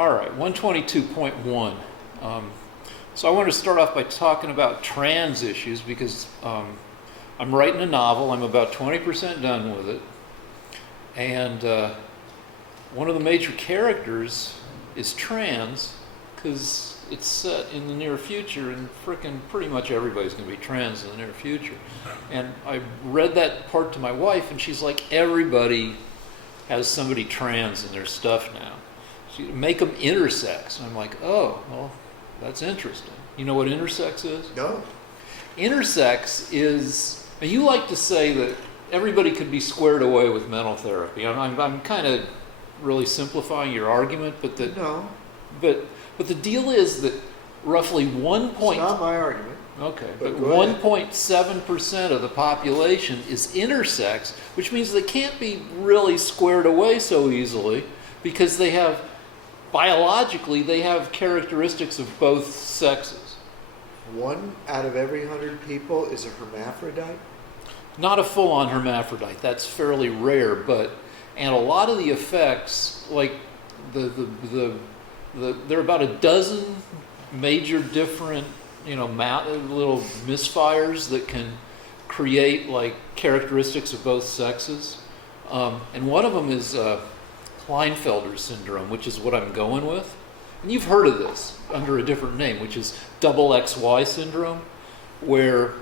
All right, 122.1. So I wanted to start off by talking about trans issues because I'm writing a novel. I'm about 20% done with it. And one of the major characters is trans because it's set in the near future, and frickin' pretty much everybody's going to be trans in the near future. And I read that part to my wife, and she's like, everybody has somebody trans in their stuff now. Make them intersex. And I'm like, oh, well, that's interesting. You know what intersex is? No. Intersex is, you like to say that everybody could be squared away with mental therapy. I'm kind of really simplifying your argument, but that No. But the deal is that roughly It's not my argument. Okay, But but go ahead. 1.7% of the population is intersex, which means they can't be really squared away so easily because they have, biologically, they have characteristics of both sexes. 1 out of every 100 people is a hermaphrodite. Not a full-on hermaphrodite, that's fairly rare, and a lot of the effects, like there are about a dozen major different, little misfires that can create like characteristics of both sexes, and one of them is Klinefelter syndrome, which is what I'm going with. And you've heard of this under a different name, which is double XY syndrome, where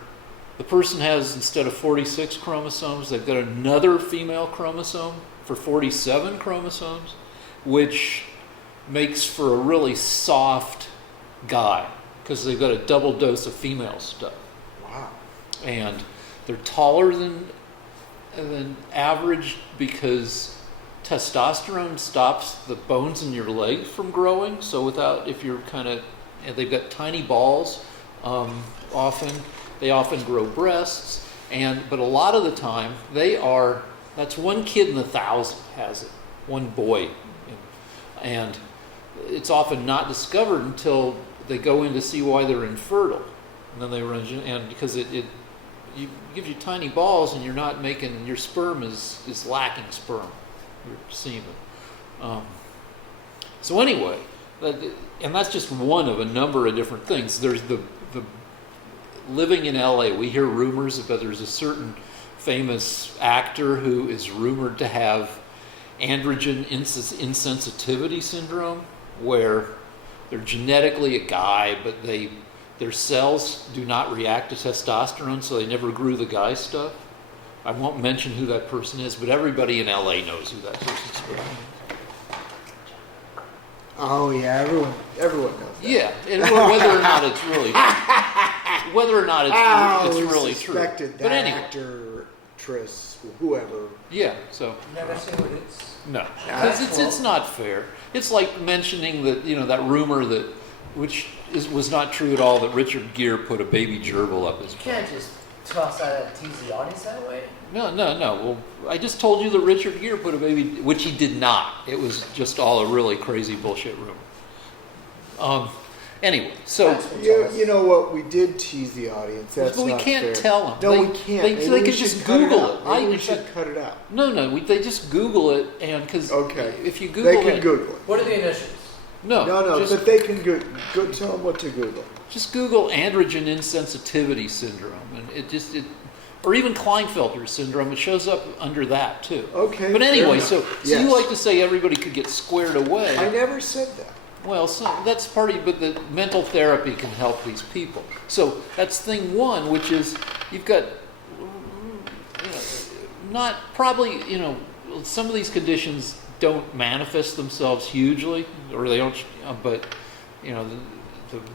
the person has, instead of 46 chromosomes, they've got another female chromosome for 47 chromosomes, which makes for a really soft guy because they've got a double dose of female stuff. Wow. And they're taller than average because testosterone stops the bones in your leg from growing. So they've got tiny balls. They often grow breasts, but a lot of the time that's one kid in 1,000 has it, one boy, and it's often not discovered until they go in to see why they're infertile, and then they run, and because it gives you tiny balls, and you're not making, your sperm is lacking sperm, your semen. So anyway, and that's just one of a number of different things. There's the living in LA, we hear rumors about there's a certain famous actor who is rumored to have androgen insensitivity syndrome, where they're genetically a guy, but their cells do not react to testosterone, so they never grew the guy stuff. I won't mention who that person is, but everybody in LA knows who that person is. Oh yeah, everyone knows that. Yeah, and whether or not it's really it's really true. Suspected that But anyway, actress, whoever. yeah. So Never seen what it's. no, because it's not fair. It's like mentioning that that rumor was not true at all, that Richard Gere put a baby gerbil up his You butt. can't just toss that and tease the audience that way. No. Well, I just told you that Richard Gere put a baby, which he did not. It was just all a really crazy bullshit rumor. Anyway, so You know what? We did tease the audience. That's but we not can't fair. tell them. No, we can't. They Maybe can we just should cut Google out. it. Maybe we should cut it out. No. They just Google it, and because Okay. if you Google They can it, Google it. What are the initials? No, just, but they can go tell them what to Google. just Google androgen insensitivity syndrome, and or even Klinefelter syndrome. It shows up under that too. Okay. But fair anyway, enough. so Yes. you like to say everybody could get squared away. I never said that. Well, so that's but the mental therapy can help these people. So that's thing one, which is you've got not probably, some of these conditions don't manifest themselves hugely, or they don't, but,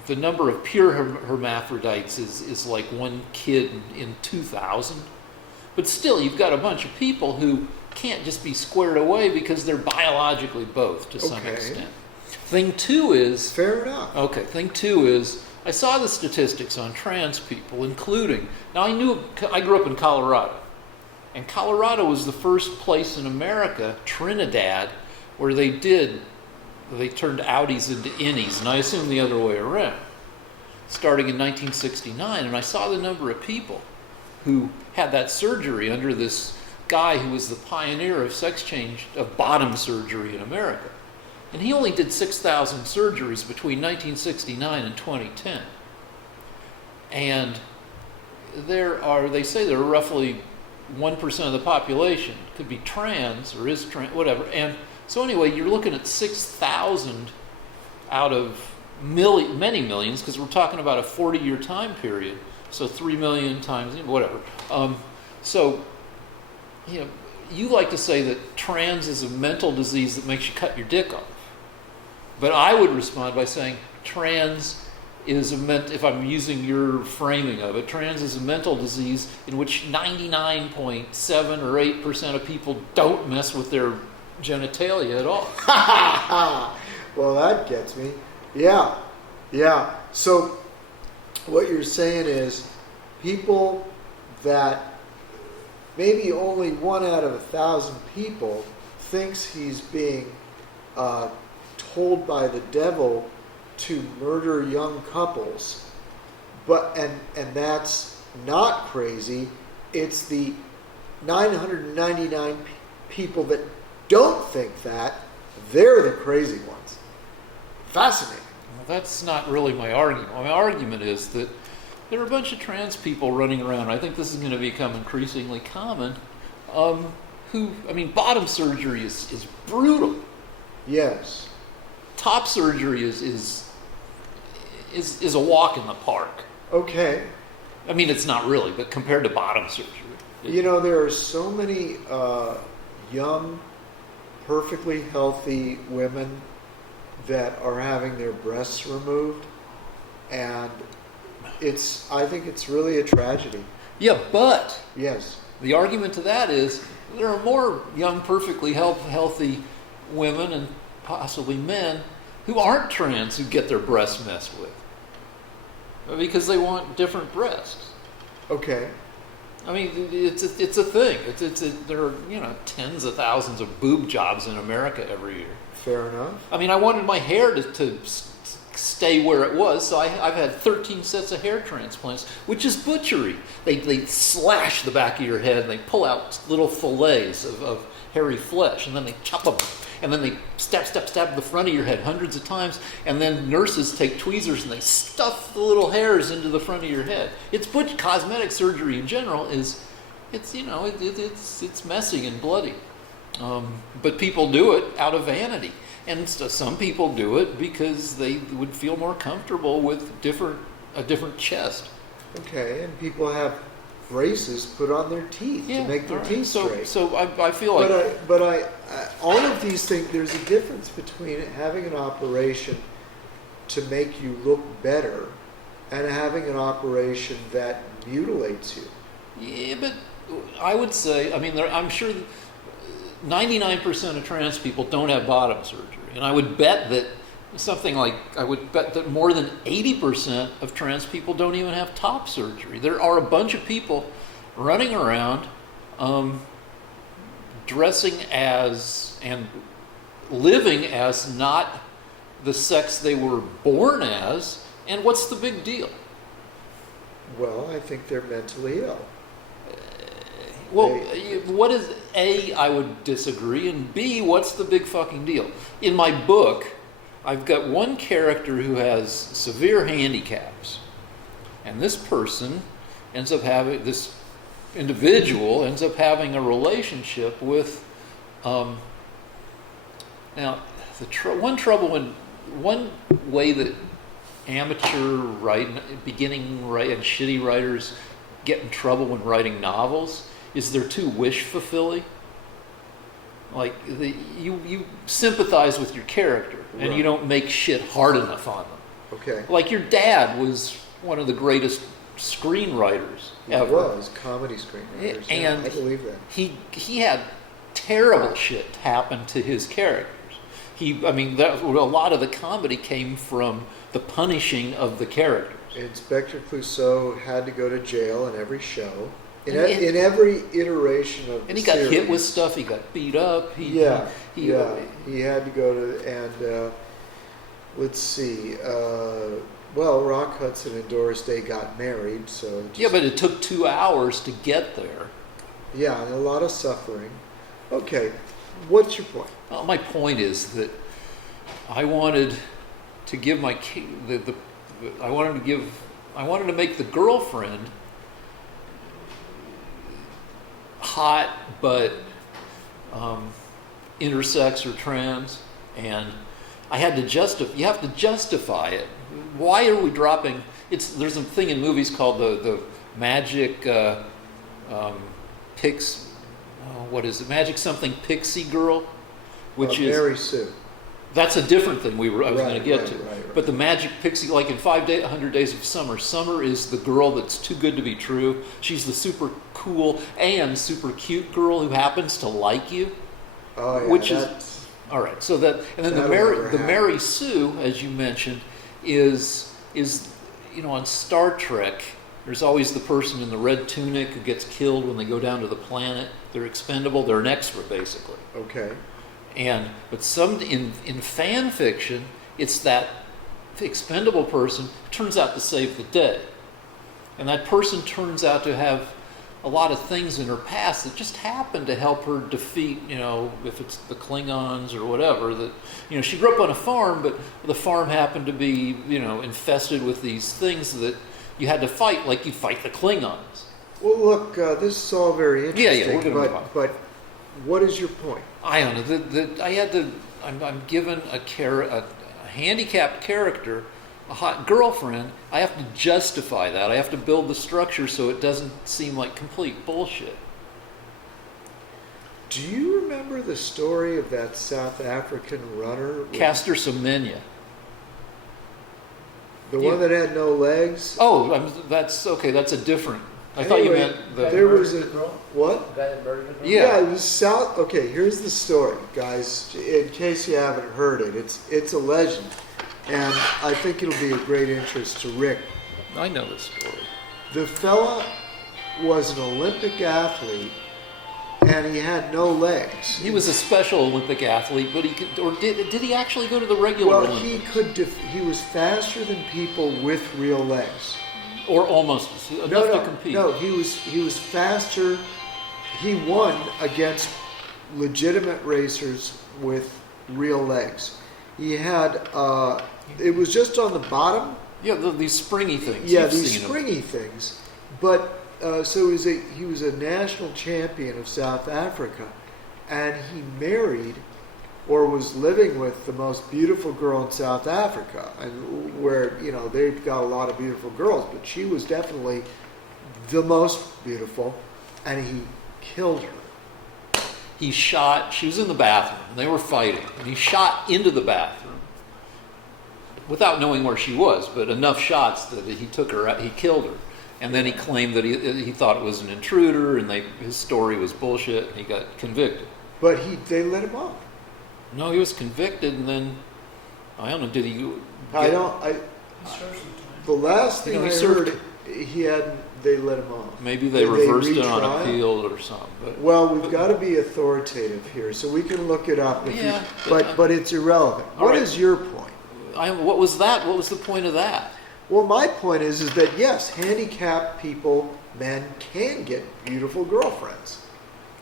the number of pure hermaphrodites is like one kid in 2,000. But still, you've got a bunch of people who can't just be squared away because they're biologically both to some Okay. extent. Thing two is, Fair enough. thing two is, I saw the statistics on trans people, including, now I grew up in Colorado, and Colorado was the first place in America, Trinidad, where they turned outies into innies, and I assume the other way around, starting in 1969, and I saw the number of people who had that surgery under this guy who was the pioneer of sex change, of bottom surgery in America. and he only did 6,000 surgeries between 1969 and 2010. And they say there are roughly 1% of the population could be trans or is trans, whatever. And so anyway, you're looking at 6,000 out of many millions, because we're talking about a 40-year time period. So 3 million times, whatever. So, you like to say that trans is a mental disease that makes you cut your dick off. But I would respond by saying trans is if I'm using your framing of it, trans is a mental disease in which 99.7 or 8% of people don't mess with their genitalia at all. Well, that gets me. Yeah. So what you're saying is people that maybe only 1 out of 1,000 people thinks he's being told by the devil to murder young couples, and that's not crazy. It's the 999 people that don't think that, they're the crazy ones. Fascinating. Well, that's not really my argument. My argument is that there are a bunch of trans people running around. I think this is going to become increasingly common. Bottom surgery is brutal. Yes. Top surgery is a walk in the park. Okay. I mean, it's not really, but compared to bottom surgery. There are so many young, perfectly healthy women that are having their breasts removed, and I think it's really a tragedy. Yeah, but yes, the argument to that is there are more young, perfectly healthy women and possibly men who aren't trans who get their breasts messed with because they want different breasts. Okay. I mean, it's a thing. There are tens of thousands of boob jobs in America every year. Fair enough. I mean, I wanted my hair to stay where it was, so I've had 13 sets of hair transplants, which is butchery. They slash the back of your head and they pull out little fillets of hairy flesh, and then they chop them, and then they stab the front of your head hundreds of times, and then nurses take tweezers and they stuff the little hairs into the front of your head. It's cosmetic surgery in general it's messy and bloody. But people do it out of vanity. And some people do it because they would feel more comfortable with a different chest. Okay, and people have braces put on their teeth to make their teeth straight. So I feel like... But all of these things, there's a difference between having an operation to make you look better and having an operation that mutilates you. Yeah, but I would say, I'm sure 99% of trans people don't have bottom surgery. And I would bet that more than 80% of trans people don't even have top surgery. There are a bunch of people running around dressing as and living as not the sex they were born as. And what's the big deal? Well, I think they're mentally ill. Well, what is A, I would disagree, and B, what's the big fucking deal? In my book, I've got one character who has severe handicaps, and this individual ends up having a relationship with, now, one way that amateur beginning and shitty writers get in trouble when writing novels is they're too wish-fulfilling. Like, you sympathize with your character, and right. You don't make shit hard enough on them. Okay. Like, your dad was one of the greatest screenwriters ever. He was, comedy screenwriters. And I believe that. He had terrible shit happen to his characters. A lot of the comedy came from the punishing of the characters. Inspector Clouseau had to go to jail in every show. In every iteration of the and he got series. hit with stuff. He got beat up. He had to go to and let's see. Rock Hudson and Doris Day got married, so but it took 2 hours to get there. Yeah, and a lot of suffering. Okay, what's your point? Well, my point is that I wanted to give my I wanted to make the girlfriend hot but intersex or trans, and I had to you have to justify it. Why are we dropping? There's a thing in movies called the magic what is it? Magic something pixie girl, which is Mary Sue. That's a different thing I was going to get to. Right. But the magic pixie, like in 100 Days of Summer, Summer is the girl that's too good to be true. She's the super cool and super cute girl who happens to like you. Oh yeah, which is all right. So that, and then the Mary Sue, as you mentioned, is on Star Trek. There's always the person in the red tunic who gets killed when they go down to the planet. They're expendable. They're an extra, basically. Okay. But some in fan fiction, it's that expendable person who turns out to save the day, and that person turns out to have a lot of things in her past that just happen to help her defeat, if it's the Klingons or whatever. That she grew up on a farm, but the farm happened to be infested with these things that you had to fight, like you fight the Klingons. Well, look, this is all very interesting. Yeah, we're going to move on. But what is your point? I don't know. I'm given a handicapped character, a hot girlfriend. I have to justify that. I have to build the structure so it doesn't seem like complete bullshit. Do you remember the story of that South African runner? Caster Semenya. The one that had no legs? Oh, that's okay. That's a different. I thought you meant the. There was a girl? what? The guy that murdered the girl? Yeah. It was South. Okay, here's the story, guys. In case you haven't heard it, it's a legend, and I think it'll be of great interest to Rick. I know this story. The fella was an Olympic athlete, and he had no legs. He was a special Olympic athlete, but he could, or did he actually go to the regular Olympics? He was faster than people with real legs. Or almost enough to compete. No, he was faster. He won against legitimate racers with real legs. He had it was just on the bottom. Yeah, these springy things. Yeah, You've these seen them. springy things. But so he was a national champion of South Africa, and he married or was living with the most beautiful girl in South Africa, and where they've got a lot of beautiful girls, but she was definitely the most beautiful, and he killed her. She was in the bathroom, and they were fighting, and he shot into the bathroom without knowing where she was, but enough shots that he took her out, he killed her. And then he claimed that he thought it was an intruder, and his story was bullshit, and he got convicted. But they let him off. No, he was convicted, and then I don't know. Did he? The last thing I heard, they let him off. Maybe they reversed it on appeal or something. Well, we've got to be authoritative here, so we can look it up. But it's irrelevant. What is your point? What was that? What was the point of that? Well, my point is that yes, handicapped people, men, can get beautiful girlfriends.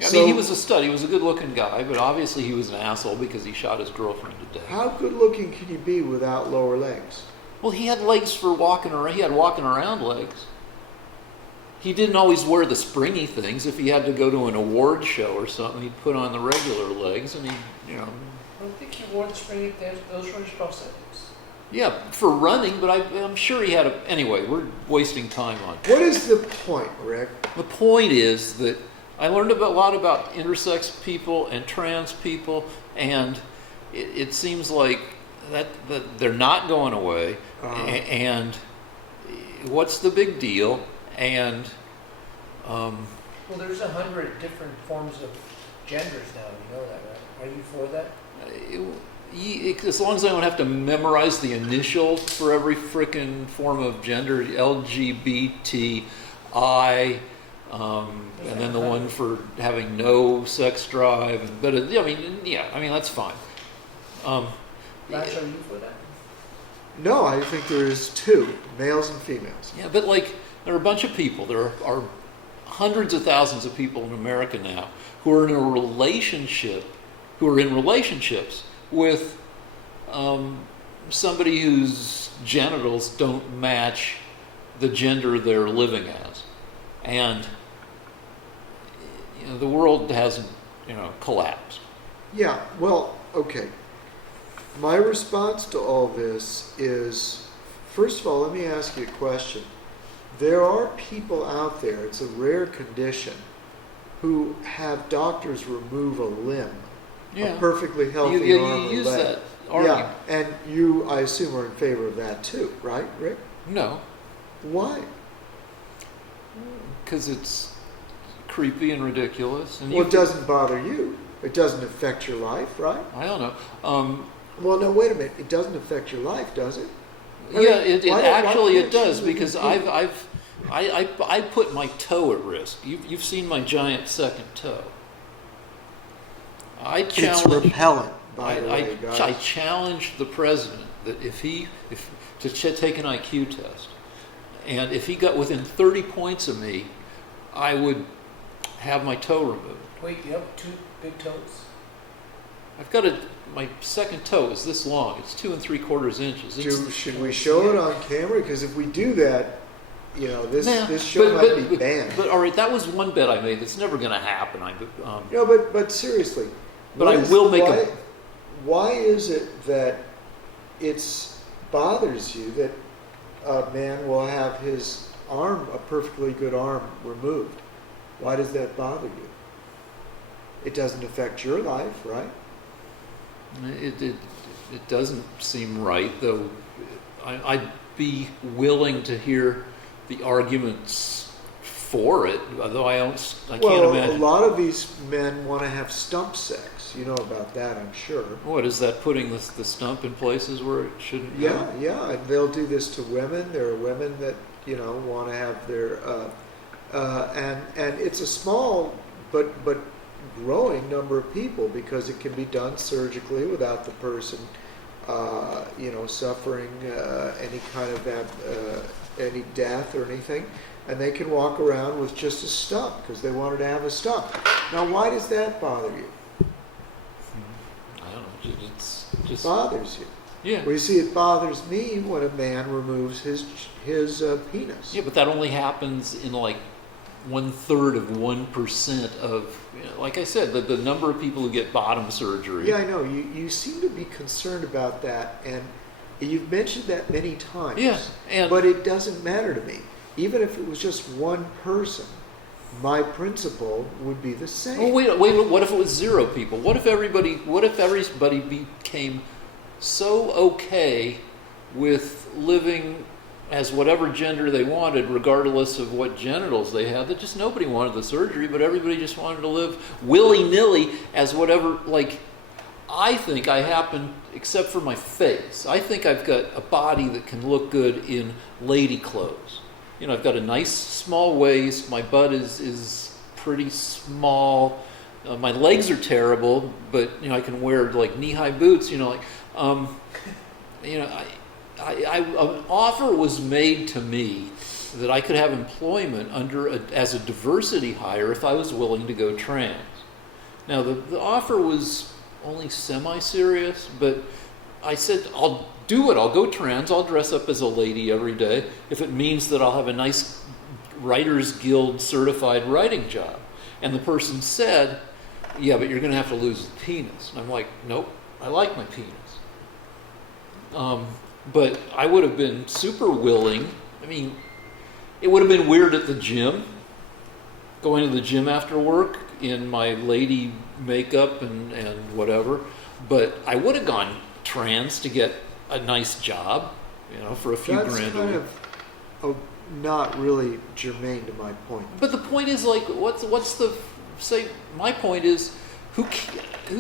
I mean, he was a stud. He was a good-looking guy, but obviously he was an asshole because he shot his girlfriend to death. How good-looking can you be without lower legs? Well, he had legs for walking around. He had walking around legs. He didn't always wear the springy things. If he had to go to an award show or something, he'd put on the regular legs, and I don't think he wore the springy things. Those were his prosthetics. Yeah, for running, but I'm sure he had Anyway, we're wasting time on it. What is the point, Rick? The point is that I learned a lot about intersex people and trans people, and it seems like that they're not going away. And what's the big deal? And well, there's 100 different forms of genders now. You know that, right? Are you for that? As long as I don't have to memorize the initials for every frickin' form of gender, LGBTI. And then the one for having no sex drive, but that's fine. Max, are you for that? No, I think there is two, males and females. Yeah, but there are a bunch of people. There are hundreds of thousands of people in America now who are in relationships with somebody whose genitals don't match the gender they're living as. And the world hasn't, collapsed. Yeah, well, okay. My response to all this is, first of all, let me ask you a question. There are people out there, it's a rare condition, who have doctors remove a limb, a perfectly healthy you arm or use leg. that argument. Yeah, and you, I assume, are in favor of that too, right, Rick? No, Why? because it's creepy and ridiculous. And Well, it doesn't bother you. It doesn't affect your life, right? I don't know. Well, no, wait a minute. It doesn't affect your life, does it? It does, you- because I put my toe at risk. You've seen my giant second toe. I It's challenge. repellent, by the way, guys. I challenged the president that if to take an IQ test, and if he got within 30 points of me, I would have my toe removed. Wait, you have 2 big toes? I've got my second toe is this long. It's 2 3/4 inches. Should we show it on camera? Because if we do that, this Nah, this show might be banned. But all right, that was one bet I made. It's never going to happen. But seriously. But I will make a. Why is it that it bothers you that a man will have his arm, a perfectly good arm, removed? Why does that bother you? It doesn't affect your life, right? It doesn't seem right, though. I'd be willing to hear the arguments for it, although I can't imagine. A lot of these men want to have stump sex. You know about that, I'm sure. What is that? Putting the stump in places where it shouldn't? Yeah, yeah. And they'll do this to women. There are women that want to have their and it's a small but growing number of people, because it can be done surgically without the person suffering any kind of any death or anything, and they can walk around with just a stump because they wanted to have a stump. Now, why does that bother you? I don't know. It's just Bothers you. Yeah. Well, you see, it bothers me when a man removes his penis. Yeah, but that only happens in like 1/3 of 1% of, like I said, the number of people who get bottom surgery. Yeah, I know. You seem to be concerned about that, and you've mentioned that many times. Yeah, but it doesn't matter to me. Even if it was just one person, my principle would be the same. Oh, wait. What if it was 0 people? What if everybody became so okay with living as whatever gender they wanted, regardless of what genitals they had, that just nobody wanted the surgery, but everybody just wanted to live willy-nilly as whatever, I think I happen, except for my face, I think I've got a body that can look good in lady clothes. I've got a nice small waist, my butt is pretty small, my legs are terrible, but, I can wear, knee-high boots, an offer was made to me that I could have employment as a diversity hire if I was willing to go trans. Now, the offer was only semi-serious, but I said, I'll do it. I'll go trans. I'll dress up as a lady every day if it means that I'll have a nice Writers Guild certified writing job. And the person said, yeah, but you're going to have to lose the penis. And I'm like, nope, I like my penis. But I would have been super willing. I mean, it would have been weird at the gym, going to the gym after work in my lady makeup and whatever. But I would have gone trans to get a nice job, for a few grand. That's kind of not really germane to my point. But the point is, my point is, who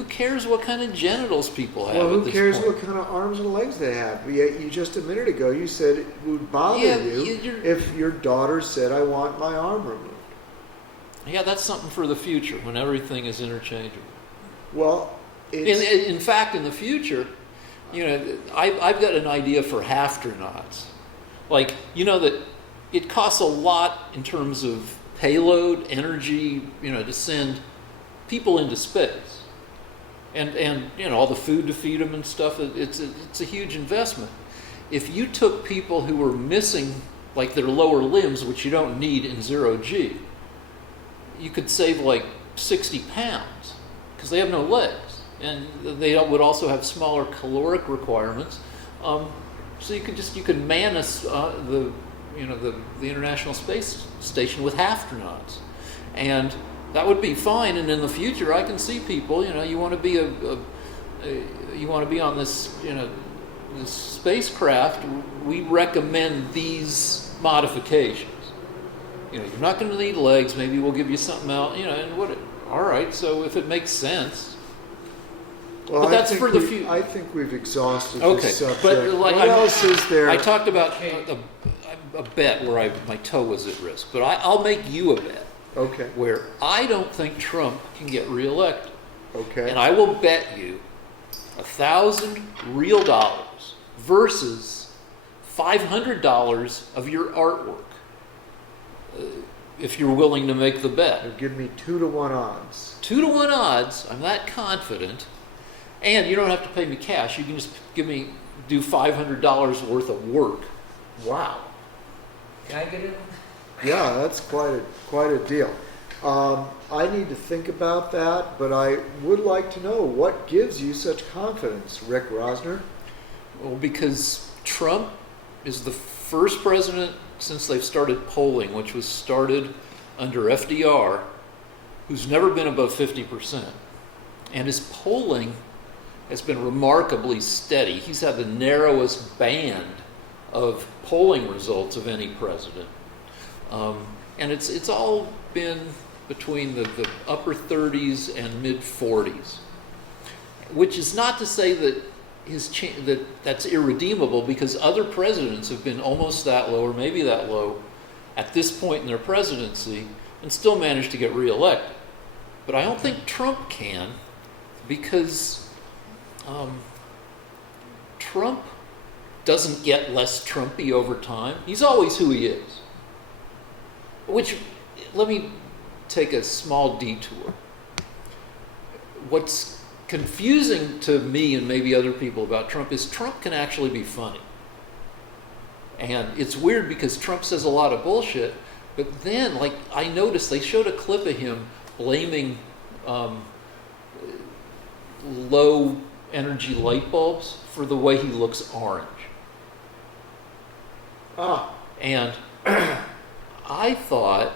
cares what kind of genitals people have? Well, at who this cares point? what kind of arms and legs they have? Yet you just a minute ago you said it would bother you if your daughter said, "I want my arm removed." Yeah, that's something for the future when everything is interchangeable. Well, in fact, in the future, I've got an idea for Halftronauts. That it costs a lot in terms of payload, energy, to send people into space. and all the food to feed them and stuff. It's a huge investment. If you took people who were missing like their lower limbs, which you don't need in 0G, you could save like 60 pounds because they have no legs, and they would also have smaller caloric requirements. So you could man the International Space Station with Halftronauts, and that would be fine. And in the future, I can see people. You want to be you want to be on this this spacecraft. We recommend these modifications. You're not going to need legs. Maybe we'll give you something else. And what? All right. So if it makes sense. Well, but that's for the future. I think we've exhausted Okay, this subject. but like, what else is there? I talked about a bet where my toe was at risk, but I'll make you a bet. Okay. Where I don't think Trump can get reelected. Okay. And I will bet you $1,000 real dollars versus $500 of your artwork, if you're willing to make the bet. Now give me 2-to-1 odds. 2-to-1 odds. I'm that confident. And you don't have to pay me cash. You can just do $500 worth of work. Wow. Can I get in? Yeah, that's quite a deal. I need to think about that, but I would like to know what gives you such confidence, Rick Rosner. Well, because Trump is the first president since they've started polling, which was started under FDR, who's never been above 50%. And his polling has been remarkably steady. He's had the narrowest band of polling results of any president. And it's all been between the upper 30s and mid 40s, which is not to say that that's irredeemable, because other presidents have been almost that low or maybe that low at this point in their presidency and still managed to get reelected. But I don't think Trump can, because Trump doesn't get less Trumpy over time. He's always who he is. Which, let me take a small detour. What's confusing to me and maybe other people about Trump is Trump can actually be funny. And it's weird because Trump says a lot of bullshit, but then, like, I noticed they showed a clip of him blaming low energy light bulbs for the way he looks orange. And I thought,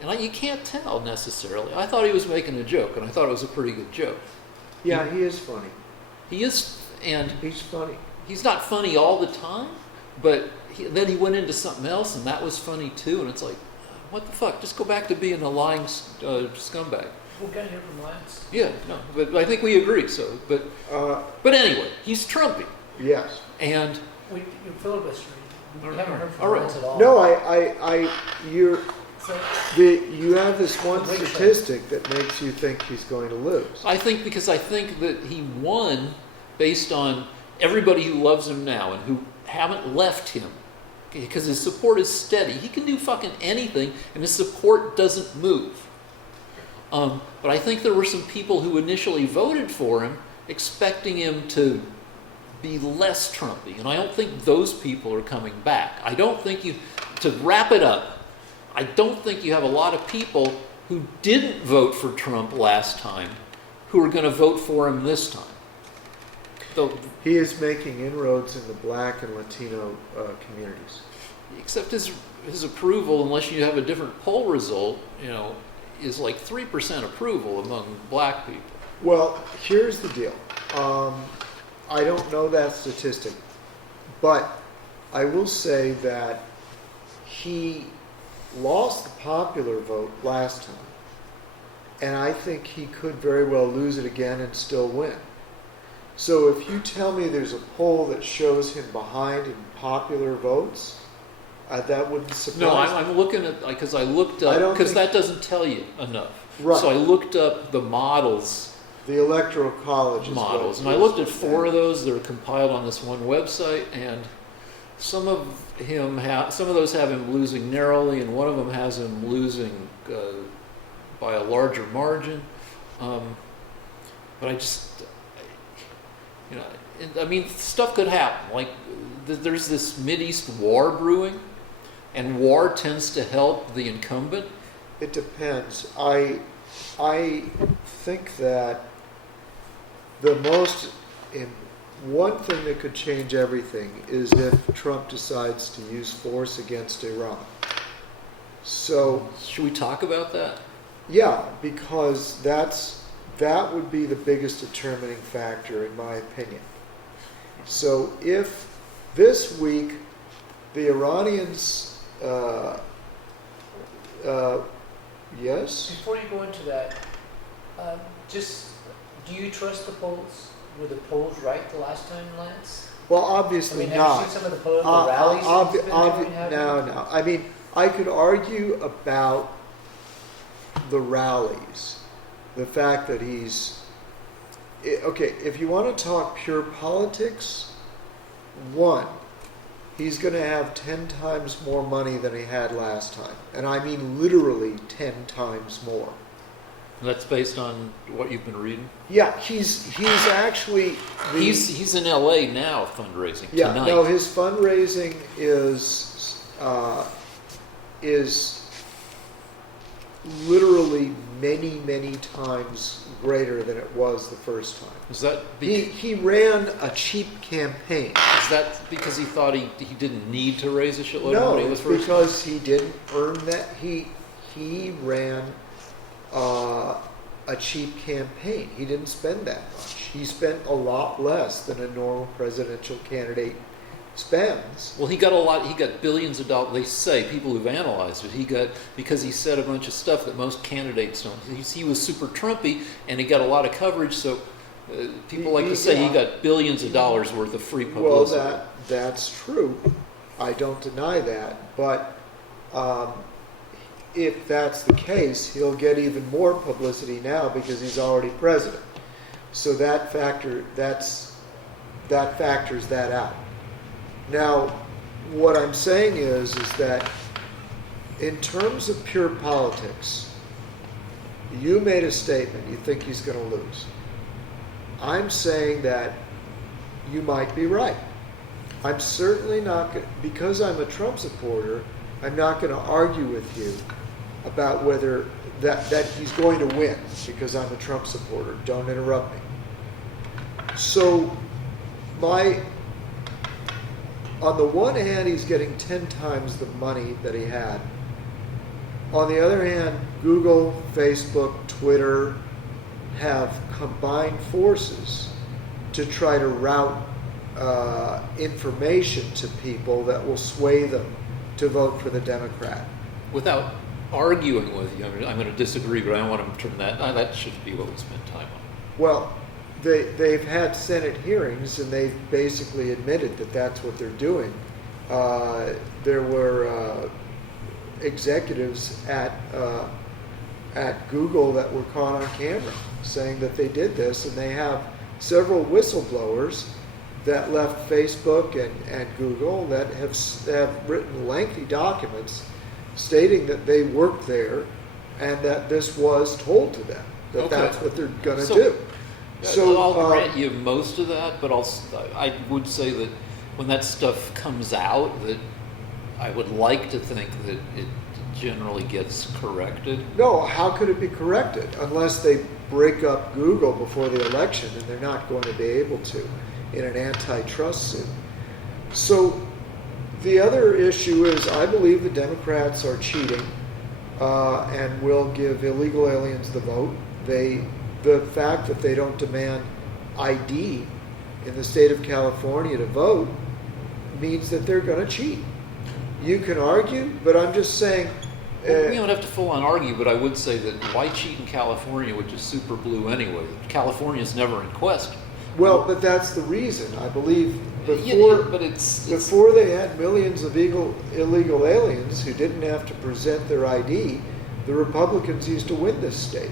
and you can't tell necessarily, I thought he was making a joke, and I thought it was a pretty good joke. Yeah, he is funny. He is, and He's funny. he's not funny all the time, but then he went into something else, and that was funny too, and it's like, what the fuck? Just go back to being a lying scumbag. Who got here from last? Yeah, no, but I think we agree. So, but anyway, he's Trumpy, Yes. and You're filibustering. We haven't heard from All right. Lance at all. No, So, you have this one Wait, statistic that makes you think he's going to lose. I think that he won based on everybody who loves him now and who haven't left him, because his support is steady. He can do fucking anything, and his support doesn't move. But I think there were some people who initially voted for him expecting him to be less Trumpy, and I don't think those people are coming back. I don't think to wrap it up, I don't think you have a lot of people who didn't vote for Trump last time who are going to vote for him this time. So, He is making inroads in the black and Latino communities. except his approval, unless you have a different poll result, is like 3% approval among black people. Well, here's the deal. I don't know that statistic, but I will say that he lost the popular vote last time, and I think he could very well lose it again and still win. So if you tell me there's a poll that shows him behind in popular votes, that wouldn't surprise me. No, I'm looking at, because I looked up, because that doesn't tell you enough. Right. So I looked up the models, The Electoral College and I looked at 4 of those that are compiled on this one website, and some of those have him losing narrowly, and one of them has him losing by a larger margin. but I just, you know, I mean, stuff could happen. Like, there's this Mideast war brewing, and war tends to help the incumbent. It depends. I think that one thing that could change everything is if Trump decides to use force against Iran. So, should we talk about that? Yeah, because that would be the biggest determining factor, in my opinion. So if this week the Iranians, yes? Before you go into that, just do you trust the polls? Were the polls right the last time, Lance? Well, I obviously mean, have not. you seen some of the political rallies? that he's been having? No. I mean, I could argue about the rallies, the fact that okay, if you want to talk pure politics, one, he's going to have 10 times more money than he had last time. And I mean literally 10 times more. That's based on what you've been reading? Yeah, he's actually... He's in L.A. now fundraising yeah, tonight. no, his fundraising is literally many, many times greater than it was the first time. Is that He ran a cheap campaign. is that because he thought he didn't need to raise a shitload of No, money the it's first because he didn't earn that. He ran a cheap campaign. He didn't spend that much. He spent a lot less than a normal presidential candidate spends. Well, he got billions of dollars. They say, people who've analyzed it, because he said a bunch of stuff that most candidates don't. He was super Trumpy, and he got a lot of coverage, so people like to say he got billions of dollars worth of free publicity. Well, that's true. I don't deny that. But if that's the case, he'll get even more publicity now because he's already president. So that factors that out. Now, what I'm saying is that in terms of pure politics, you made a statement, you think he's going to lose. I'm saying that you might be right. I'm certainly not going to, because I'm a Trump supporter, I'm not going to argue with you about whether that he's going to win because I'm a Trump supporter. Don't interrupt me. So on the one hand, he's getting 10 times the money that he had. On the other hand, Google, Facebook, Twitter have combined forces to try to route information to people that will sway them to vote for the Democrat. Without arguing with you, I mean, I'm going to disagree, but I don't want to turn that. That shouldn't be what we spend time on. Well, they've had Senate hearings, and they've basically admitted that that's what they're doing. There were executives at Google that were caught on camera saying that they did this, and they have several whistleblowers that left Facebook and Google that have written lengthy documents stating that they worked there and that this was told to them, that that's what they're going to do. So I'll grant you most of that, but I would say that when that stuff comes out, that I would like to think that it generally gets corrected. No, how could it be corrected unless they break up Google before the election, and they're not going to be able to in an antitrust suit. So the other issue is I believe the Democrats are cheating and will give illegal aliens the vote. The fact that they don't demand ID in the state of California to vote means that they're going to cheat. You can argue, but I'm just saying... Well, we don't have to full on argue, but I would say that why cheat in California, which is super blue anyway? California's never in question. Well, but that's the reason. I believe before they had millions of illegal aliens who didn't have to present their ID, the Republicans used to win this state.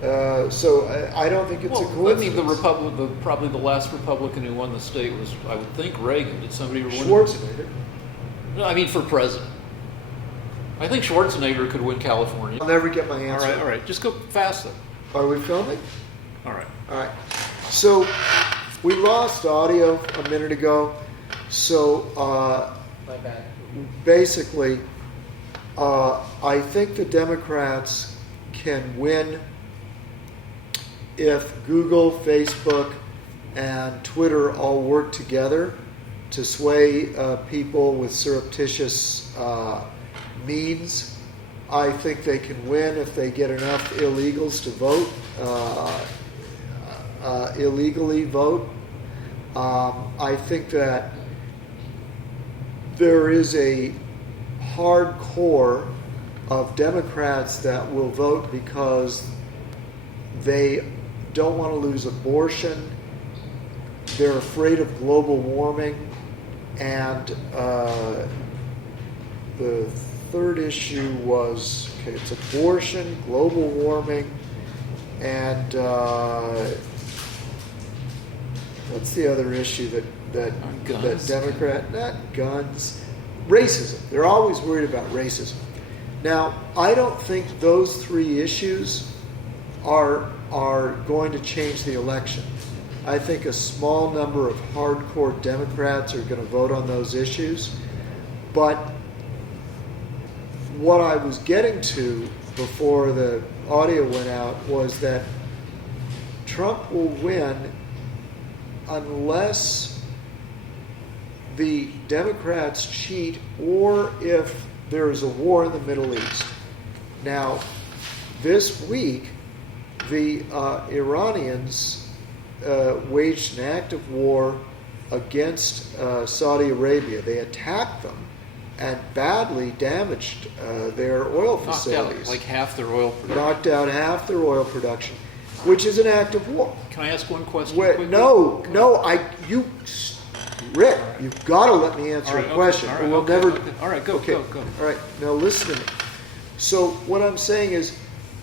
So I don't think it's a coincidence. I think probably the last Republican who won the state was, I would think, Reagan. Did somebody win? Schwarzenegger. No, I mean for president. I think Schwarzenegger could win California. I'll never get my answer. All right. Just go faster. Are we filming? All right. All right. So we lost audio a minute ago. So My bad. basically, I think the Democrats can win if Google, Facebook, and Twitter all work together to sway people with surreptitious means. I think they can win if they get enough illegals to vote, illegally vote. I think that there is a hard core of Democrats that will vote because they don't want to lose abortion. They're afraid of global warming. And the third issue was, okay, it's abortion, global warming, and what's the other issue that Guns. Democrat, not guns, racism. They're always worried about racism. Now, I don't think those three issues are going to change the election. I think a small number of hardcore Democrats are going to vote on those issues. But what I was getting to before the audio went out was that Trump will win unless the Democrats cheat or if there is a war in the Middle East. Now, this week, the Iranians waged an active war against Saudi Arabia. They attacked them and badly damaged their oil facilities. Knocked out like half their oil production. Knocked out half their oil production, which is an act of war. Can I ask one question? Wait, quickly? Rick, you've got to let me answer All right, a okay, question. all or right, we'll okay, never. okay. All right, go, okay. go. All right, now listen to me. So what I'm saying is,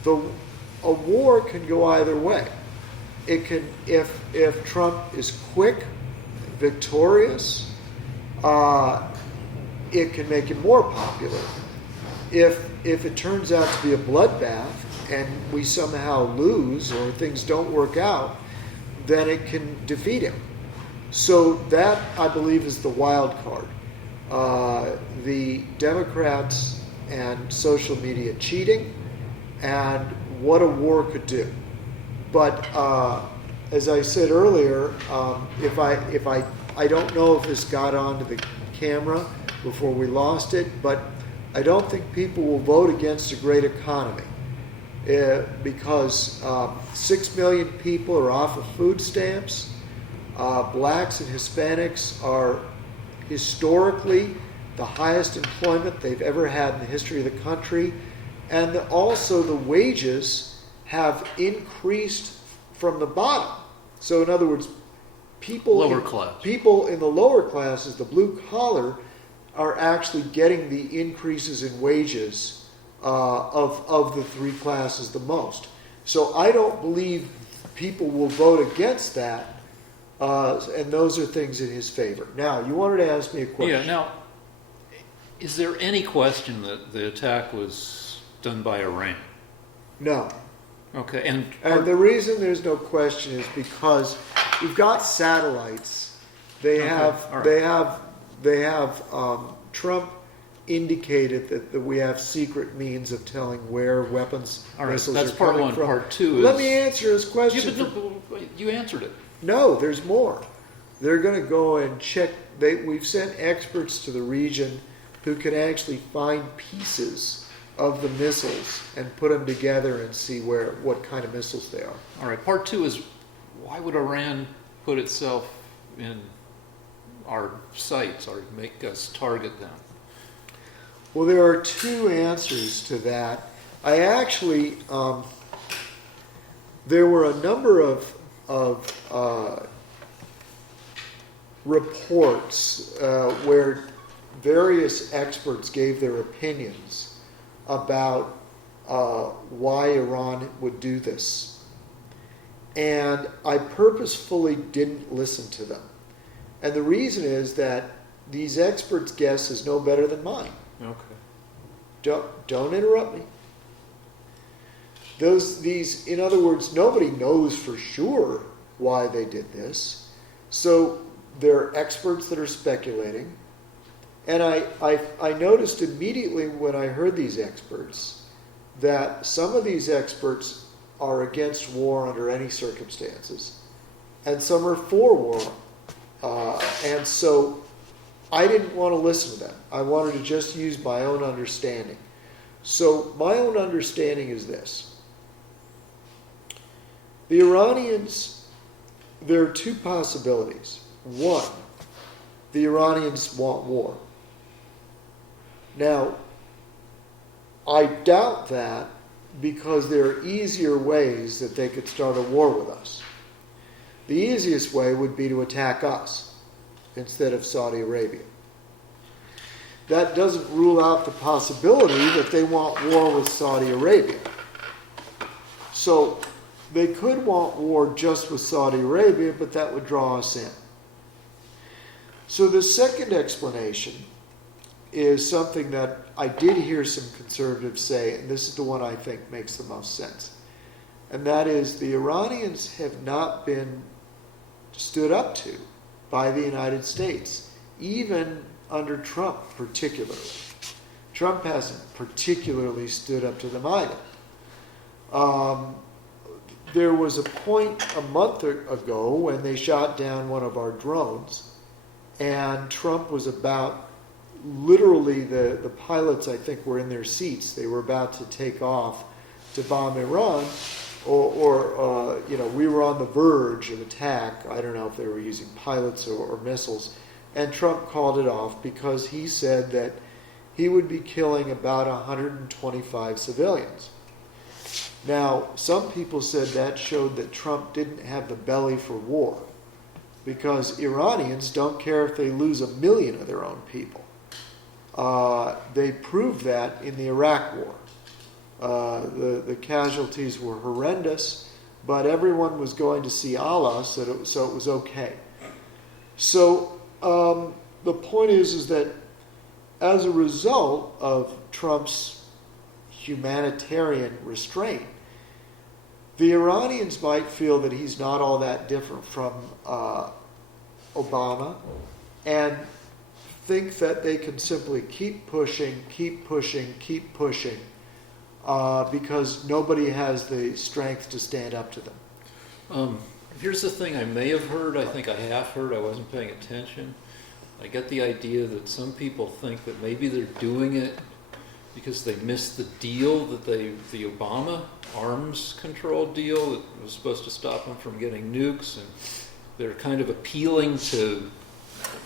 a war can go either way. It can, if Trump is quick, victorious, it can make him more popular. If it turns out to be a bloodbath and we somehow lose or things don't work out, then it can defeat him. So that, I believe, is the wild card. The Democrats and social media cheating and what a war could do. But as I said earlier, if I don't know if this got onto the camera before we lost it, but I don't think people will vote against a great economy because 6 million people are off of food stamps. Blacks and Hispanics are historically the highest employment they've ever had in the history of the country. And also the wages have increased from the bottom. So in other words, people in the lower classes, the blue collar, are actually getting the increases in wages of the three classes the most. So I don't believe people will vote against that, and those are things in his favor. Now, you wanted to ask me a question. Yeah, now, is there any question that the attack was done by Iran? No. Okay, and the reason there's no question is because we've got satellites. They have Trump indicated that we have secret means of telling where we've missiles that's are part coming one. from. Part two is... Let me answer his question. Yeah, but you answered it. No, there's more. They're going to go and check. We've sent experts to the region who can actually find pieces of the missiles and put them together and see what kind of missiles they are. All right, part two is, why would Iran put itself in our sights or make us target them? Well, there are two answers to that. I actually, there were a number of reports where various experts gave their opinions about why Iran would do this. And I purposefully didn't listen to them. And the reason is that these experts' guess is no better than mine. Okay. Don't interrupt me. In other words, nobody knows for sure why they did this. So there are experts that are speculating. And I noticed immediately when I heard these experts that some of these experts are against war under any circumstances, and some are for war. And so I didn't want to listen to them. I wanted to just use my own understanding. So my own understanding is this. The Iranians, there are two possibilities. One, the Iranians want war. Now, I doubt that because there are easier ways that they could start a war with us. The easiest way would be to attack us instead of Saudi Arabia. That doesn't rule out the possibility that they want war with Saudi Arabia. So they could want war just with Saudi Arabia, but that would draw us in. So the second explanation is something that I did hear some conservatives say, and this is the one I think makes the most sense. And that is the Iranians have not been stood up to by the United States, even under Trump particularly. Trump hasn't particularly stood up to them either. There was a point a month ago when they shot down one of our drones, and Trump was about, literally the pilots I think were in their seats. They were about to take off to bomb Iran, or we were on the verge of attack. I don't know if they were using pilots or missiles. And Trump called it off because he said that he would be killing about 125 civilians. Now, some people said that showed that Trump didn't have the belly for war, because Iranians don't care if they lose 1 million of their own people. They proved that in the Iraq War. The casualties were horrendous, but everyone was going to see Allah, so it was okay. So the point is that as a result of Trump's humanitarian restraint, the Iranians might feel that he's not all that different from Obama, and think that they can simply keep pushing, because nobody has the strength to stand up to them. Here's the thing I may have heard, I think I have heard, I wasn't paying attention. I get the idea that some people think that maybe they're doing it because they missed the deal that the Obama arms control deal that was supposed to stop them from getting nukes, and they're kind of appealing to,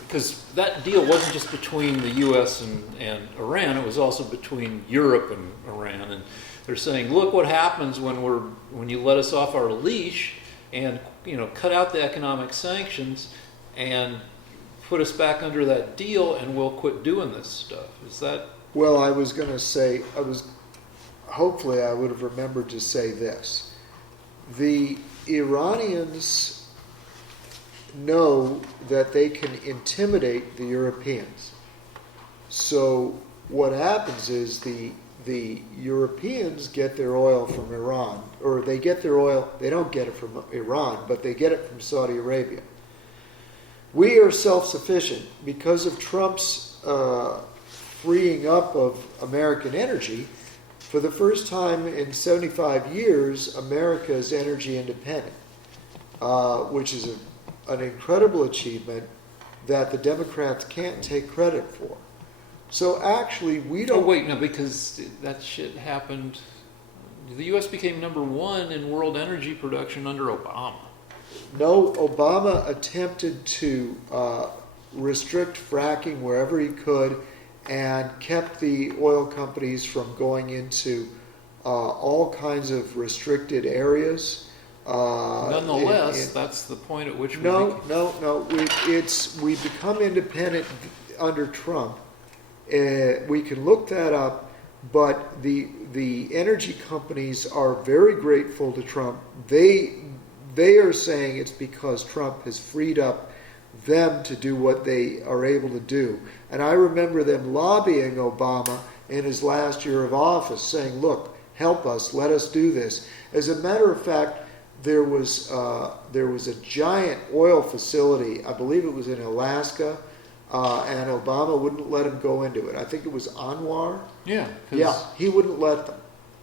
because that deal wasn't just between the U.S. and Iran, it was also between Europe and Iran, and they're saying, look what happens when you let us off our leash and cut out the economic sanctions and put us back under that deal, and we'll quit doing this stuff. Is that? Well, I was going to say, hopefully I would have remembered to say this. The Iranians know that they can intimidate the Europeans. So what happens is the Europeans get their oil from Iran, or they get their oil, they don't get it from Iran, but they get it from Saudi Arabia. We are self-sufficient because of Trump's freeing up of American energy. For the first time in 75 years, America is energy independent, which is an incredible achievement that the Democrats can't take credit for. So actually, we don't... Oh, wait, no, because that shit happened... The U.S. became number one in world energy production under Obama. No, Obama attempted to restrict fracking wherever he could and kept the oil companies from going into all kinds of restricted areas. Nonetheless, that's the point at which No. We've become independent under Trump. We can look that up, but the energy companies are very grateful to Trump. They are saying it's because Trump has freed up them to do what they are able to do. And I remember them lobbying Obama in his last year of office, saying, look, help us, let us do this. As a matter of fact, there was a giant oil facility, I believe it was in Alaska, and Obama wouldn't let him go into it. I think it was Anwar. Yeah. Yeah, he wouldn't let them.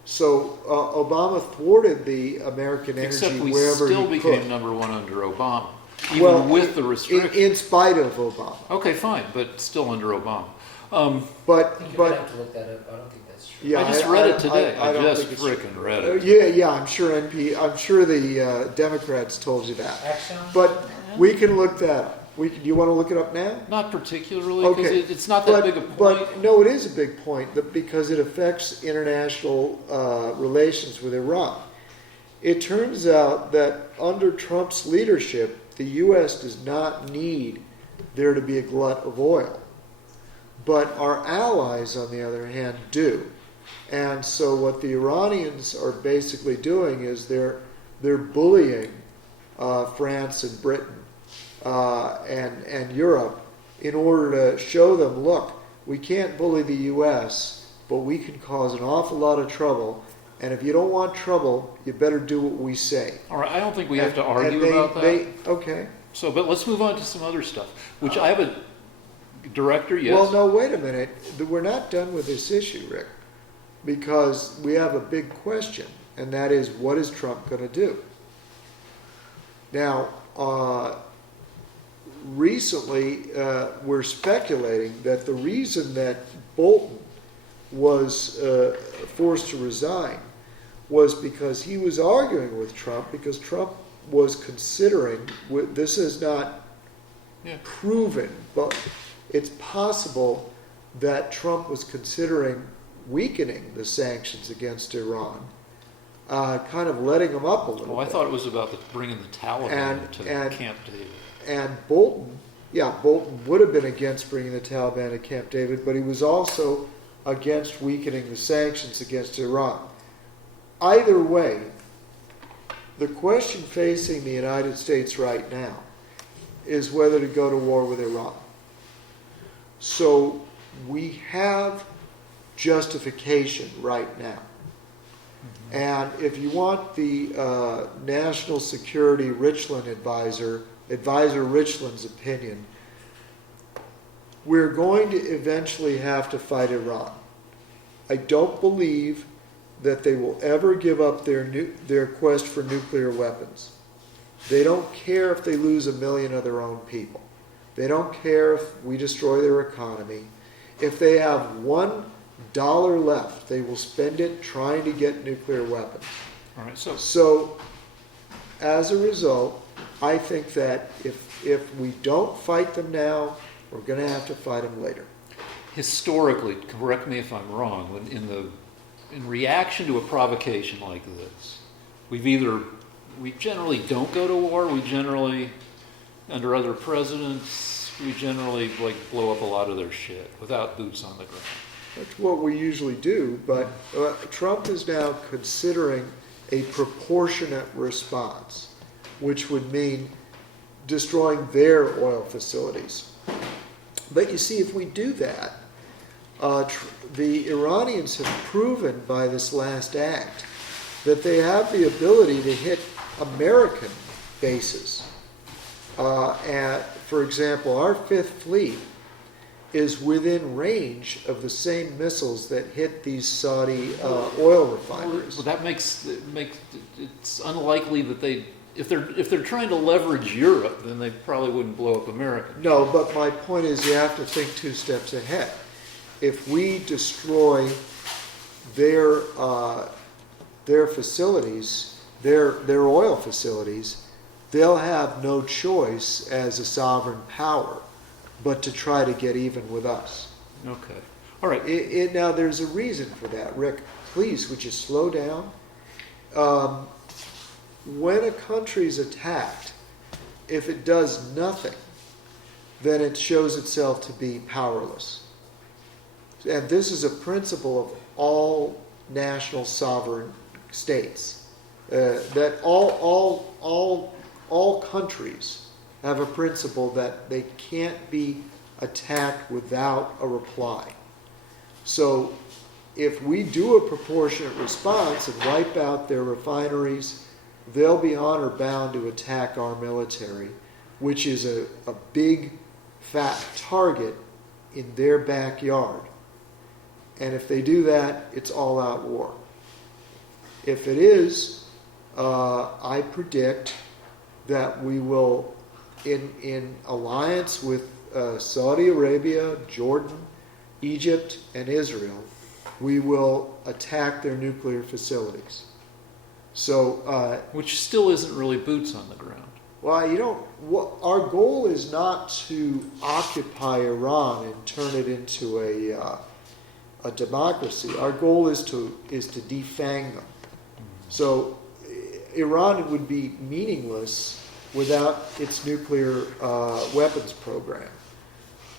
So Obama thwarted the American energy Except we wherever still he became could. number one under Obama, even with the restrictions. In spite of Obama. Okay, fine, but still under Obama. But You're gonna have to look that up. I don't think that's true. yeah, I just read it today. I don't just think it's frickin' true. read it. Yeah, I'm sure I'm sure the Democrats told you that. Action? But we can look that up. Do you want to look it up now? Not particularly, because Okay. it's not that big a point. But no, it is a big point because it affects international relations with Iran. It turns out that under Trump's leadership, the U.S. does not need there to be a glut of oil. But our allies, on the other hand, do. And so what the Iranians are basically doing is they're bullying France and Britain and Europe in order to show them, look, we can't bully the U.S., but we can cause an awful lot of trouble. And if you don't want trouble, you better do what we say. All right, I don't think we have to And argue about that. Okay. So, but let's move on to some other stuff, which I have a director, yes? Well, no, wait a minute. We're not done with this issue, Rick, because we have a big question, and that is, what is Trump going to do? Now, recently, we're speculating that the reason that Bolton was forced to resign was because he was arguing with Trump, because Trump was considering, this is not proven, but it's possible that Trump was considering weakening the sanctions against Iran, kind of letting them up a little bit. I thought it was about bringing the Taliban to Camp David. And Bolton would have been against bringing the Taliban to Camp David, but he was also against weakening the sanctions against Iran. Either way, the question facing the United States right now is whether to go to war with Iran. So we have justification right now. Mm-hmm. And if you want the National Security Richland Advisor Richland's opinion, we're going to eventually have to fight Iran. I don't believe that they will ever give up their quest for nuclear weapons. They don't care if they lose 1 million of their own people. They don't care if we destroy their economy. If they have $1 left, they will spend it trying to get nuclear weapons. All right, so as a result, I think that if we don't fight them now, we're going to have to fight them later. Historically, correct me if I'm wrong, when in reaction to a provocation like this, we generally don't go to war. We generally, under other presidents, we generally blow up a lot of their shit without boots on the ground. That's what we usually do, but Trump is now considering a proportionate response, which would mean destroying their oil facilities. But you see, if we do that, the Iranians have proven by this last act that they have the ability to hit American bases. For example, our Fifth Fleet is within range of the same missiles that hit these Saudi oil refineries. Well, that makes it's unlikely that if they're trying to leverage Europe, then they probably wouldn't blow up America. No, but my point is you have to think 2 steps ahead. If we destroy their facilities, their oil facilities, they'll have no choice as a sovereign power but to try to get even with us. Okay. All right. Now, there's a reason for that. Rick, please, would you slow down? When a country's attacked, if it does nothing, then it shows itself to be powerless. And this is a principle of all national sovereign states, that all countries have a principle that they can't be attacked without a reply. So if we do a proportionate response and wipe out their refineries, they'll be honor bound to attack our military, which is a big, fat target in their backyard. And if they do that, it's all-out war. If it is, I predict that we will, in alliance with Saudi Arabia, Jordan, Egypt, and Israel, we will attack their nuclear facilities. So, Which still isn't really boots on the ground. well, our goal is not to occupy Iran and turn it into a democracy. Our goal is to defang them. So Iran would be meaningless without its nuclear weapons program.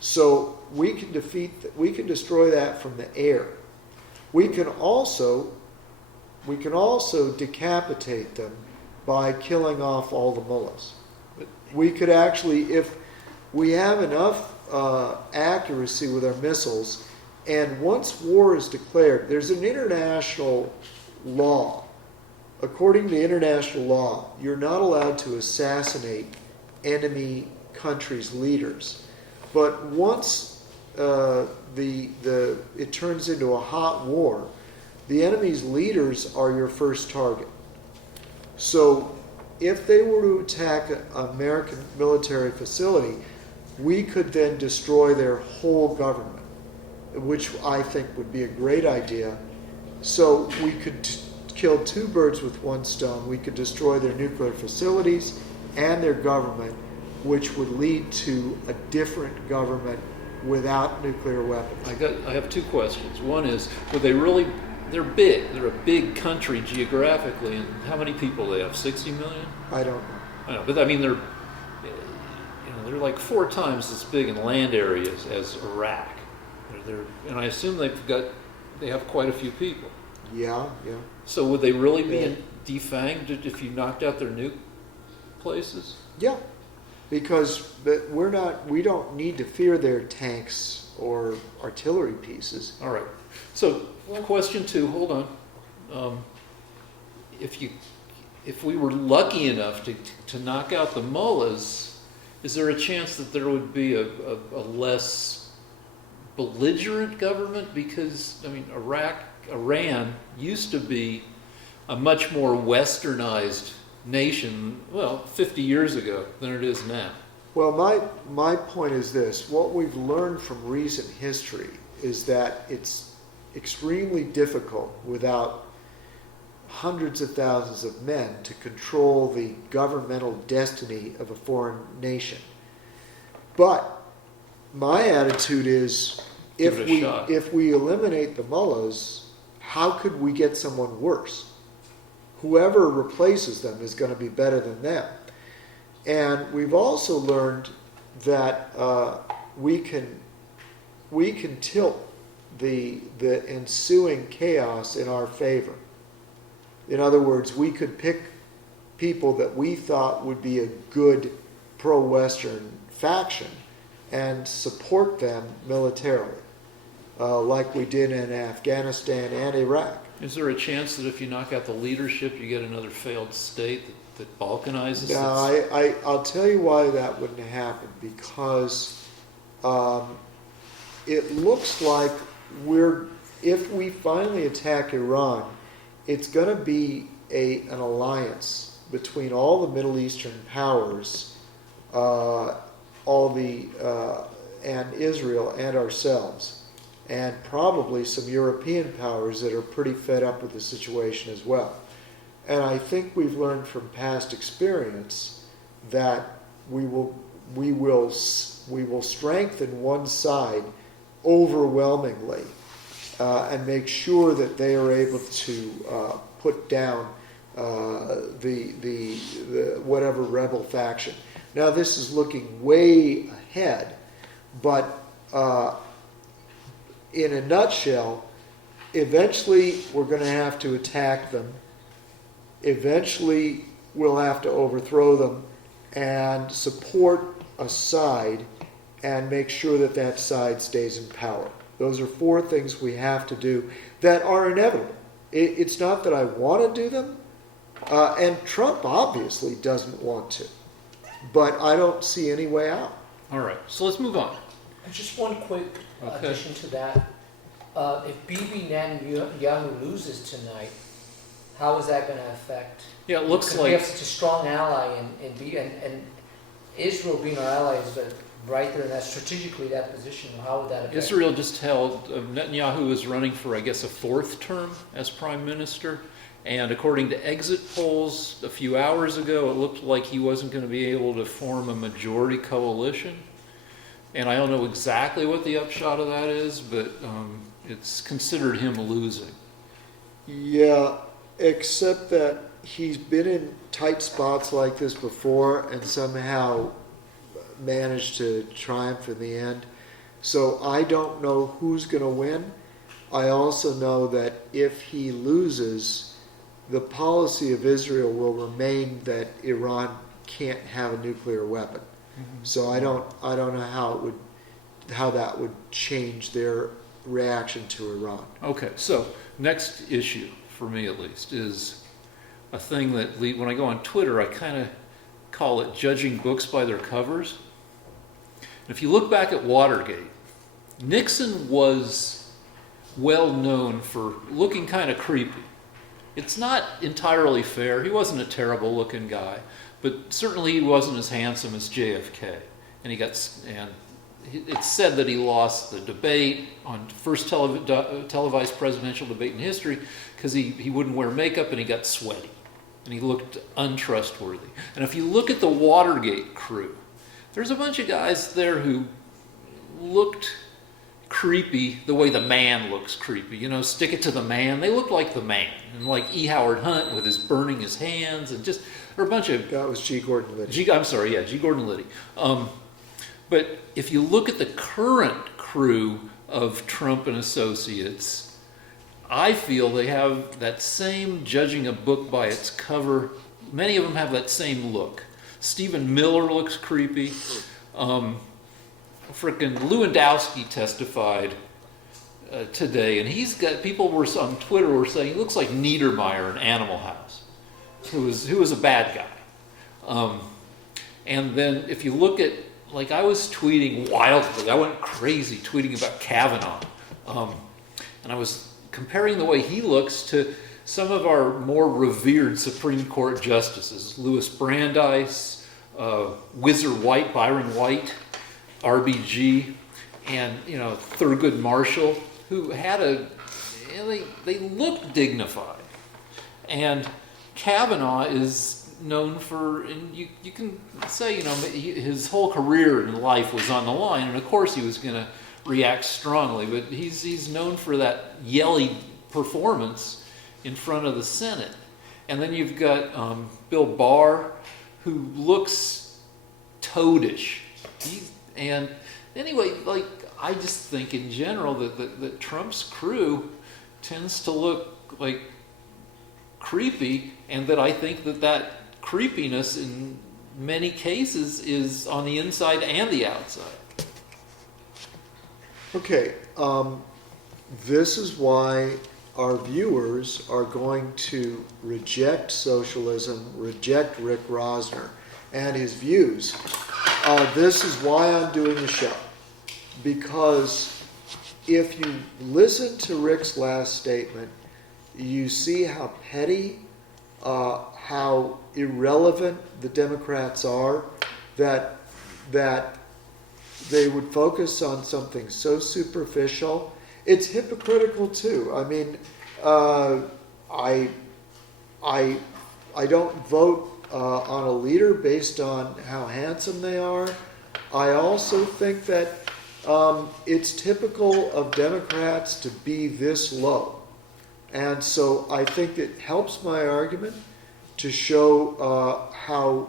So we can destroy that from the air. We can also decapitate them by killing off all the mullahs. We could actually, if we have enough accuracy with our missiles, and once war is declared, there's an international law. According to international law, you're not allowed to assassinate enemy countries' leaders. But once it turns into a hot war, the enemy's leaders are your first target. So if they were to attack an American military facility, we could then destroy their whole government, which I think would be a great idea. So we could kill two birds with one stone. We could destroy their nuclear facilities and their government, which would lead to a different government without nuclear weapons. I have two questions. One is, would they really? They're big. They're a big country geographically, and how many people do they have? 60 million? I don't know. I know, but I mean they're they're like 4 times as big in land areas as Iraq. And I assume they have quite a few people. Yeah. So would they really be defanged if you knocked out their nuke places? Yeah, because we don't need to fear their tanks or artillery pieces. All right. So question 2. Hold on. If we were lucky enough to knock out the mullahs, is there a chance that there would be a less belligerent government? Because I mean, Iran used to be a much more westernized nation, 50 years ago than it is now. Well, my point is this. What we've learned from recent history is that it's extremely difficult without hundreds of thousands of men to control the governmental destiny of a foreign nation. But my attitude is, if we eliminate the mullahs, how could we get someone worse? Whoever replaces them is going to be better than them. And we've also learned that we can tilt the ensuing chaos in our favor. In other words, we could pick people that we thought would be a good pro-Western faction and support them militarily, like we did in Afghanistan and Iraq. Is there a chance that if you knock out the leadership, you get another failed state that balkanizes? No, I'll tell you why that wouldn't happen, because it looks like if we finally attack Iran, it's going to be an alliance between all the Middle Eastern powers, and Israel and ourselves, and probably some European powers that are pretty fed up with the situation as well. And I think we've learned from past experience that we will strengthen one side overwhelmingly, and make sure that they are able to put down the whatever rebel faction. Now this is looking way ahead, but in a nutshell, eventually we're going to have to attack them. Eventually we'll have to overthrow them and support a side and make sure that side stays in power. Those are 4 things we have to do that are inevitable. It's not that I want to do them, and Trump obviously doesn't want to, but I don't see any way out. All right, so let's move on. Just one quick addition to that. If Bibi Netanyahu loses tonight, how is that going to affect? Yeah, it looks Because like we have such a strong ally, and Israel being our ally is right there in that strategically that position. How would that affect? Israel just held, Netanyahu is running for, I guess, a 4th term as prime minister. And according to exit polls a few hours ago, it looked like he wasn't going to be able to form a majority coalition. And I don't know exactly what the upshot of that is, but it's considered him losing. Yeah, except that he's been in tight spots like this before and somehow managed to triumph in the end. So I don't know who's going to win. I also know that if he loses, the policy of Israel will remain that Iran can't have a nuclear weapon. Mm-hmm. So I don't know how that would change their reaction to Iran. Okay, so next issue, for me at least, is a thing that when I go on Twitter, I kind of call it judging books by their covers. If you look back at Watergate, Nixon was well known for looking kind of creepy. It's not entirely fair. He wasn't a terrible looking guy, but certainly he wasn't as handsome as JFK. And it's said that he lost the debate on first televised presidential debate in history because he wouldn't wear makeup and he got sweaty and he looked untrustworthy. And if you look at the Watergate crew, there's a bunch of guys there who looked creepy the way the man looks creepy. You know, stick it to the man. They look like the man. And like E. Howard Hunt with his burning his hands and just, or a bunch of... That was G. Gordon Liddy. G. Gordon Liddy. But if you look at the current crew of Trump and associates, I feel they have that same judging a book by its cover. Many of them have that same look. Stephen Miller looks creepy. Frickin' Lewandowski testified today, and he's got people were on Twitter were saying he looks like Niedermeyer in Animal House, who was a bad guy. And then if you look at, like, I was tweeting wildly, I went crazy tweeting about Kavanaugh, and I was comparing the way he looks to some of our more revered Supreme Court justices, Louis Brandeis, Whizzer White, Byron White, RBG, and Thurgood Marshall, who had they looked dignified. And Kavanaugh is known for, and you can say, his whole career in life was on the line, and of course he was going to react strongly, but he's known for that yelly performance in front of the Senate. And then you've got Bill Barr, who looks toadish. And anyway, like, I just think in general that Trump's crew tends to look like creepy, and that I think that creepiness in many cases is on the inside and the outside. Okay, this is why our viewers are going to reject socialism, reject Rick Rosner and his views. This is why I'm doing the show. Because if you listen to Rick's last statement, you see how petty, how irrelevant the Democrats are, that they would focus on something so superficial. It's hypocritical too. I mean, I don't vote on a leader based on how handsome they are. I also think that it's typical of Democrats to be this low. And so I think it helps my argument to show how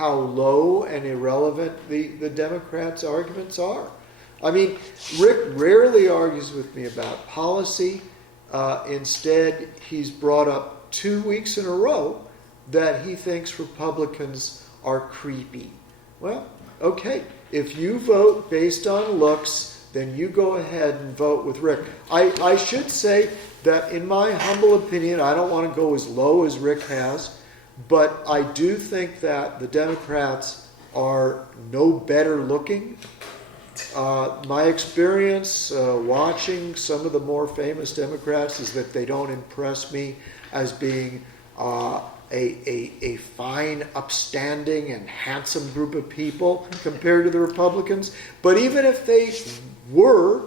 low and irrelevant the Democrats' arguments are. I mean, Rick rarely argues with me about policy. Instead, he's brought up 2 weeks in a row that he thinks Republicans are creepy. Well, Okay, if you vote based on looks, then you go ahead and vote with Rick. I should say that in my humble opinion, I don't want to go as low as Rick has, but I do think that the Democrats are no better looking. My experience watching some of the more famous Democrats is that they don't impress me as being a fine, upstanding, and handsome group of people compared to the Republicans. But even if they were,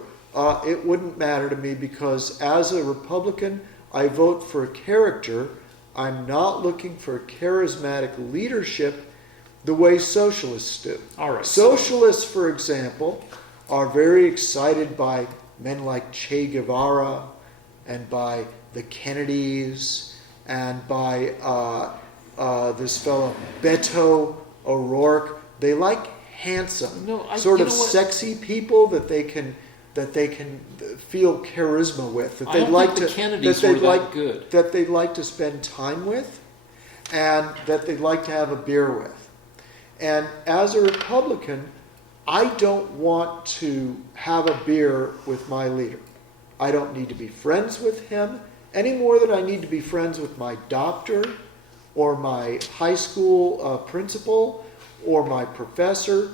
it wouldn't matter to me, because as a Republican, I vote for character. I'm not looking for charismatic leadership the way socialists do. All right. Socialists, for example, are very excited by men like Che Guevara and by the Kennedys and by this fellow Beto O'Rourke. They like handsome, sort of sexy people that they can feel charisma with. That they'd like to. The Kennedys were that good. That they'd like to spend time with, and that they'd like to have a beer with. And as a Republican, I don't want to have a beer with my leader. I don't need to be friends with him any more than I need to be friends with my doctor or my high school principal or my professor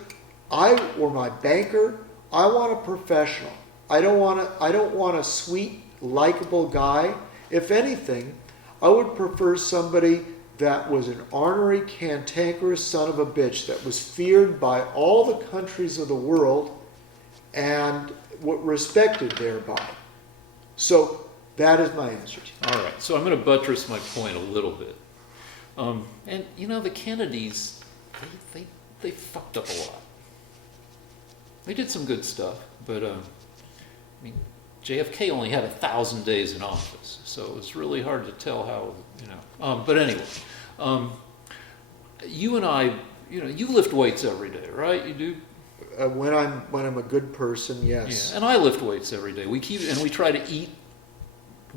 or my banker. I want a professional. I don't want a sweet, likable guy. If anything, I would prefer somebody that was an ornery, cantankerous son of a bitch that was feared by all the countries of the world and respected thereby. So that is my answer to you. All right. So I'm going to buttress my point a little bit. And the Kennedys, they fucked up a lot. They did some good stuff, but JFK only had 1,000 days in office, so it was really hard to tell how, But anyway, you and I, you lift weights every day, right? You do. When I'm a good person, yes. Yeah, and I lift weights every day. We try to eat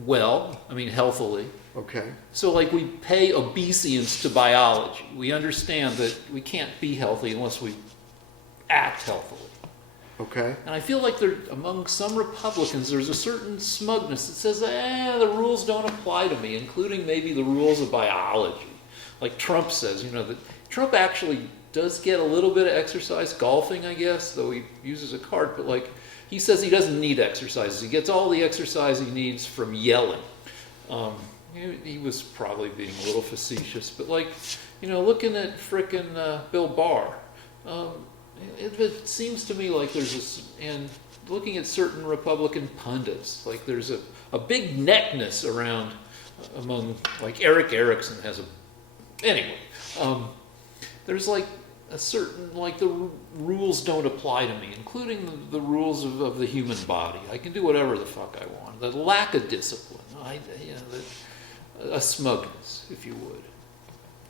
well. Healthily. Okay. So, we pay obeisance to biology. We understand that we can't be healthy unless we act healthily. Okay. And I feel like among some Republicans, there's a certain smugness that says, the rules don't apply to me, including maybe the rules of biology. Like Trump says, that Trump actually does get a little bit of exercise, golfing, I guess, though he uses a cart, but he says he doesn't need exercise. He gets all the exercise he needs from yelling. He was probably being a little facetious, but looking at frickin' Bill Barr, it seems to me like and looking at certain Republican pundits, there's a big neckness around among, Eric Erickson has there's a certain, the rules don't apply to me, including the rules of the human body. I can do whatever the fuck I want. The lack of discipline, a smugness, if you would.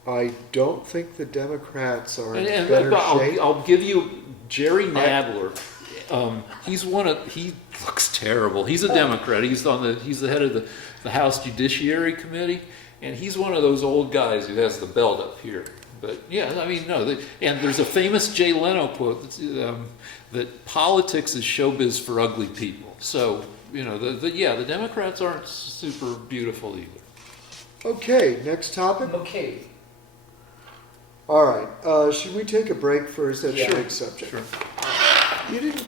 I don't think the Democrats are in better shape. I'll give you Jerry Nadler. He looks terrible. He's a Democrat. He's the head of the House Judiciary Committee, and he's one of those old guys who has the belt up here. But and there's a famous Jay Leno quote that politics is showbiz for ugly people. So the Democrats aren't super beautiful either. Okay, next topic. Okay. All right. Should we take a break first? That's a big subject. Sure. You didn't